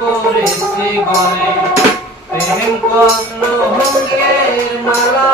করেছি গলে প্রেম করল হুঙ্গের মালা